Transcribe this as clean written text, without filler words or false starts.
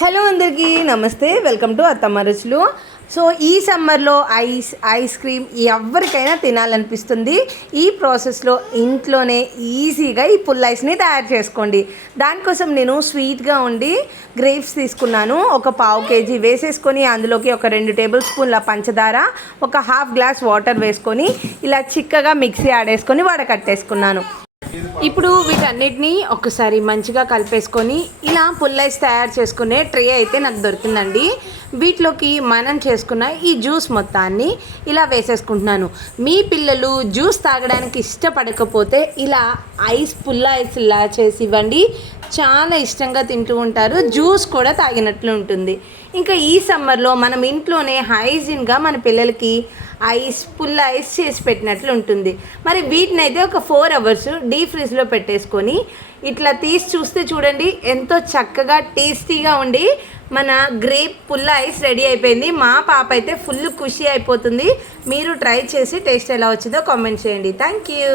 Hello అందరికీ నమస్తే, welcome to అత్తమ్మ రుచులు. సో ఈ సమ్మర్లో ఐస్ క్రీమ్ ఎవరికైనా తినాలనిపిస్తుంది. ఈ ప్రాసెస్లో ఇంట్లోనే ఈజీగా ఈ పుల్ల ఐస్ని తయారు చేసుకోండి. దానికోసం నేను స్వీట్గా ఉండి గ్రేప్స్ తీసుకున్నాను. ఒక పావు కేజీ వేసేసుకొని అందులోకి ఒక 2 టేబుల్ స్పూన్ల పంచదార, ఒక హాఫ్ గ్లాస్ వాటర్ వేసుకొని ఇలా చిక్కగా మిక్సీ ఆడేసుకొని వడకట్టేసుకున్నాను. ఇప్పుడు వీటన్నిటిని ఒకసారి మంచిగా కలిపేసుకొని ఇలా పుల్లైస్ తయారు చేసుకునే ట్రే అయితే నాకు దొరికిందండి. వీటిలోకి మనం చేసుకున్న ఈ జ్యూస్ మొత్తాన్ని ఇలా వేసేసుకుంటున్నాను. మీ పిల్లలు జ్యూస్ తాగడానికి ఇష్టపడకపోతే ఇలా పుల్ల ఐస్ ఇలా చేసి ఇవ్వండి, చాలా ఇష్టంగా తింటూ ఉంటారు. జ్యూస్ కూడా తాగినట్లు ఉంటుంది. ఇంకా ఈ సమ్మర్లో మనం ఇంట్లోనే హైజీన్గా మన పిల్లలకి పుల్ల ఐస్ చేసి పెట్టినట్లు ఉంటుంది. మరి వీటిని అయితే ఒక 4 అవర్స్ డీప్ ఫ్రిడ్జ్లో పెట్టేసుకొని ఇట్లా తీసి చూస్తే చూడండి ఎంతో చక్కగా టేస్టీగా ఉండి మన గ్రేప్ పుల్ల ఐస్ రెడీ అయిపోయింది. మా పాప అయితే ఫుల్ ఖుషి అయిపోతుంది. మీరు ట్రై చేసి టేస్ట్ ఎలా వచ్చిందో కామెంట్ చేయండి. Thank you.